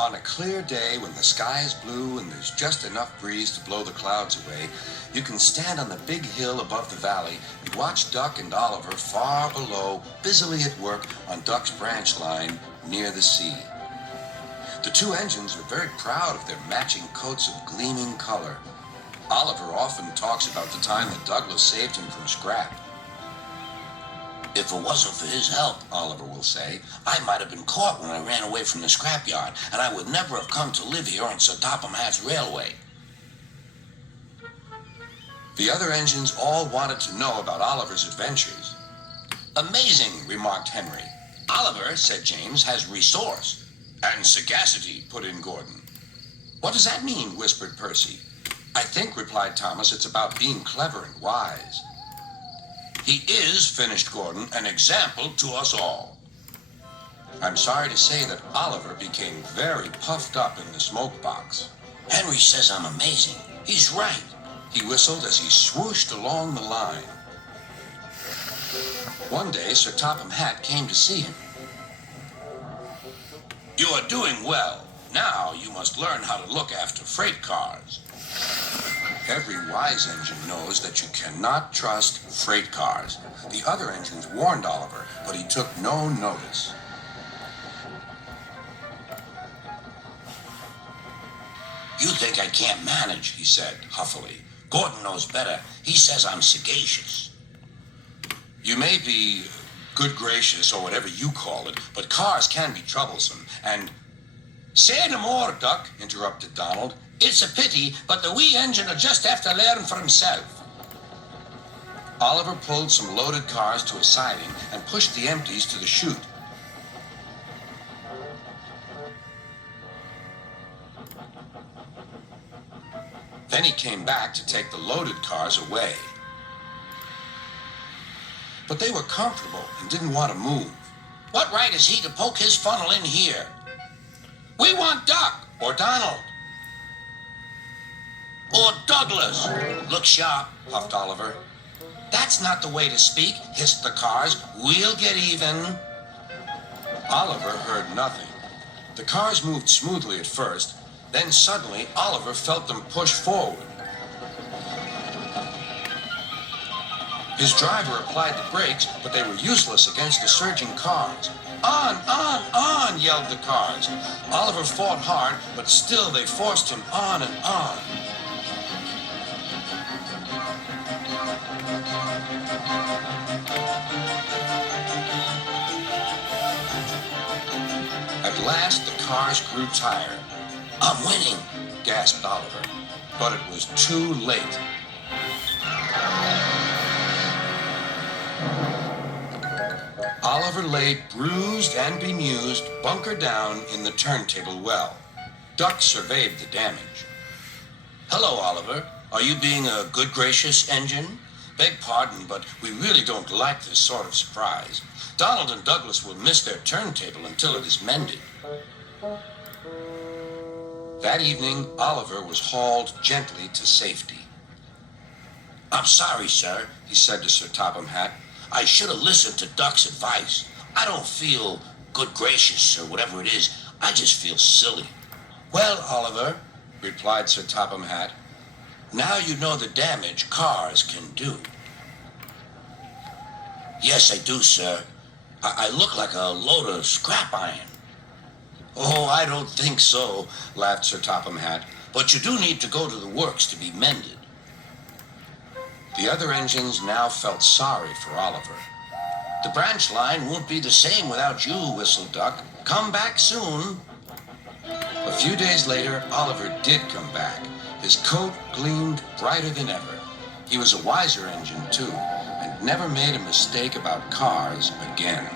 On a clear day when the sky is blue and there's just enough breeze to blow the clouds away, you can stand on the big hill above the valley and watch Duck and Oliver far below, busily at work on Duck's branch line near the sea. The two engines are very proud of their matching coats of gleaming color. Oliver often talks about the time that Douglas saved him from scrap. If it wasn't for his help, Oliver will say, I might have been caught when I ran away from the scrapyard, and I would never have come to live here on Sir Topham Hatt's railway. The other engines all wanted to know about Oliver's adventures. Amazing, remarked Henry. Oliver, said James, has resource. And sagacity, put in Gordon. What does that mean? Whispered Percy. I think, replied Thomas, it's about being clever and wise. He is, finished Gordon, an example to us all. I'm sorry to say that Oliver became very puffed up in the smoke box. Henry says I'm amazing. He's right. He whistled as he swooshed along the line. One day, Sir Topham Hatt came to see him. You are doing well. Now you must learn how to look after freight cars. Every wise engine knows that you cannot trust freight cars. The other engines warned Oliver, but he took no notice. You think I can't manage, he said, huffily. Gordon knows better. He says I'm sagacious. You may be good gracious or whatever you call it, but cars can be troublesome, and... Say no more, Duck, interrupted Donald. It's a pity, but the wee engine will just have to learn for himself. Oliver pulled some loaded cars to a siding and pushed the empties to the chute. Then he came back to take the loaded cars away. But they were comfortable and didn't want to move. What right is he to poke his funnel in here? We want Duck, or Donald, or Douglas. Look sharp, puffed Oliver. That's not the way to speak, hissed the cars. We'll get even. Oliver heard nothing. The cars moved smoothly at first, then suddenly Oliver felt them push forward. His driver applied the brakes, but they were useless against the surging cars. On, yelled the cars. Oliver fought hard, but still they forced him on and on. At last, the cars grew tired. I'm winning, gasped Oliver, but it was too late. Oliver lay bruised and bemused, bunker down in the turntable well. Duck surveyed the damage. Hello, Oliver. Are you being a good gracious engine? Beg pardon, but we really don't like this sort of surprise. Donald and Douglas will miss their turntable until it is mended. That evening, Oliver was hauled gently to safety. I'm sorry, sir, he said to Sir Topham Hatt. I should have listened to Duck's advice. I don't feel good gracious or whatever it is. I just feel silly. Well, Oliver, replied Sir Topham Hatt, now you know the damage cars can do. Yes, I do, sir. I look like a load of scrap iron. Oh, I don't think so, laughed Sir Topham Hatt. But you do need to go to the works to be mended. The other engines now felt sorry for Oliver. The branch line won't be the same without you, whistled Duck. Come back soon. A few days later, Oliver did come back. His coat gleamed brighter than ever. He was a wiser engine, too, and never made a mistake about cars again.